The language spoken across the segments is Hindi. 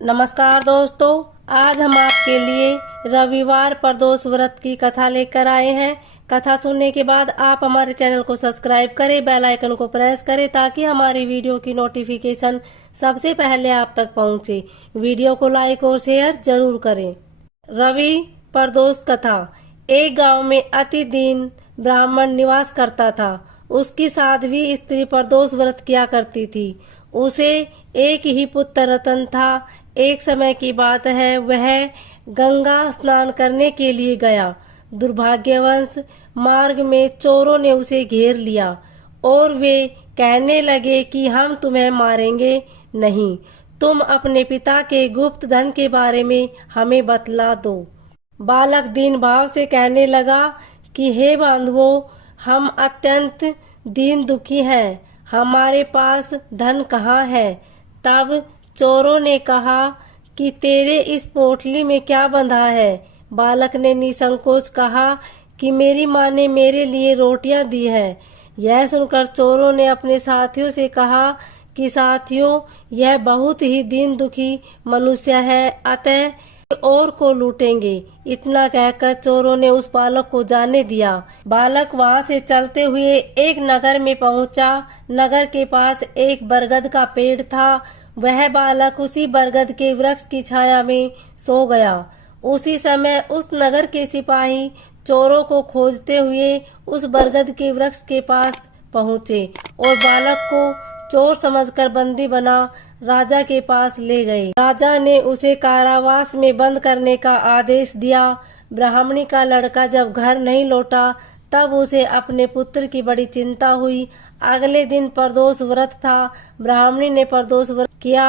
नमस्कार दोस्तों, आज हम आपके लिए रविवार प्रदोष व्रत की कथा लेकर आए हैं। कथा सुनने के बाद आप हमारे चैनल को सब्सक्राइब करें, बेल आइकन को प्रेस करें ताकि हमारी वीडियो की नोटिफिकेशन सबसे पहले आप तक पहुंचे। वीडियो को लाइक और शेयर जरूर करें। रवि प्रदोष कथा। एक गांव में अति दीन ब्राह्मण निवास करता था। उसकी साध्वी स्त्री प्रदोष व्रत किया करती थी। उसे एक ही पुत्र रतन था। एक समय की बात है, वह गंगा स्नान करने के लिए गया। दुर्भाग्यवश मार्ग में चोरों ने उसे घेर लिया और वे कहने लगे कि हम तुम्हें मारेंगे नहीं, तुम अपने पिता के गुप्त धन के बारे में हमें बतला दो। बालक दीन भाव से कहने लगा कि हे बंधुओं, हम अत्यंत दीन दुखी हैं, हमारे पास धन कहाँ है। तब चोरों ने कहा कि तेरे इस पोटली में क्या बंधा है। बालक ने निसंकोच कहा कि मेरी माँ ने मेरे लिए रोटियां दी है। यह सुनकर चोरों ने अपने साथियों से कहा कि साथियों, यह बहुत ही दीन दुखी मनुष्य है, अतः और को लूटेंगे। इतना कहकर चोरों ने उस बालक को जाने दिया। बालक वहां से चलते हुए एक नगर में पहुंचा। नगर के पास एक बरगद का पेड़ था। वह बालक उसी बरगद के वृक्ष की छाया में सो गया। उसी समय उस नगर के सिपाही चोरों को खोजते हुए उस बरगद के वृक्ष के पास पहुंचे और बालक को चोर समझकर बंदी बना राजा के पास ले गए। राजा ने उसे कारावास में बंद करने का आदेश दिया। ब्राह्मणी का लड़का जब घर नहीं लौटा तब उसे अपने पुत्र की बड़ी चिंता हुई। अगले दिन प्रदोष व्रत था। ब्राह्मणी ने प्रदोष व्रत किया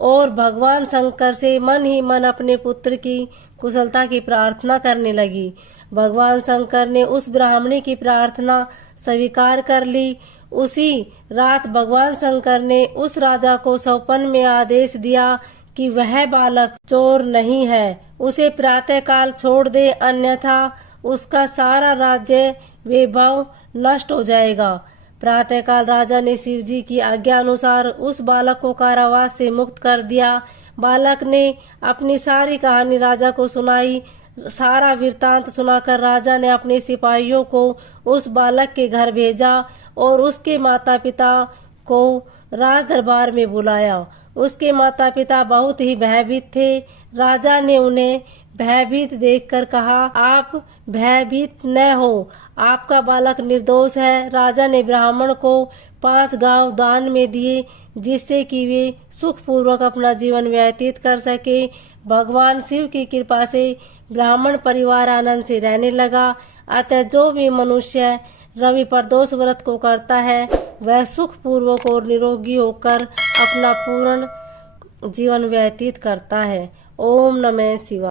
और भगवान शंकर से मन ही मन अपने पुत्र की कुशलता की प्रार्थना करने लगी। भगवान शंकर ने उस ब्राह्मणी की प्रार्थना स्वीकार कर ली। उसी रात भगवान शंकर ने उस राजा को सौंपन में आदेश दिया कि वह बालक चोर नहीं है, उसे प्रातःकाल छोड़ दे, अन्यथा उसका सारा राज्य वैभव नष्ट हो जाएगा। प्रातःकाल राजा ने शिव जी की आज्ञा अनुसार उस बालक को कारावास से मुक्त कर दिया। बालक ने अपनी सारी कहानी राजा को सुनाई। सारा वृत्तांत सुनाकर राजा ने अपने सिपाहियों को उस बालक के घर भेजा और उसके माता पिता को राज दरबार में बुलाया। उसके माता पिता बहुत ही भयभीत थे। राजा ने उन्हें भयभीत देखकर कहा, आप भयभीत न हो, आपका बालक निर्दोष है। राजा ने ब्राह्मण को 5 गांव दान में दिए जिससे कि वे सुखपूर्वक अपना जीवन व्यतीत कर सके। भगवान शिव की कृपा से ब्राह्मण परिवार आनंद से रहने लगा। अतः जो भी मनुष्य रवि प्रदोष व्रत को करता है वह सुखपूर्वक और निरोगी होकर अपना पूर्ण जीवन व्यतीत करता है। ओम नमः शिवाय।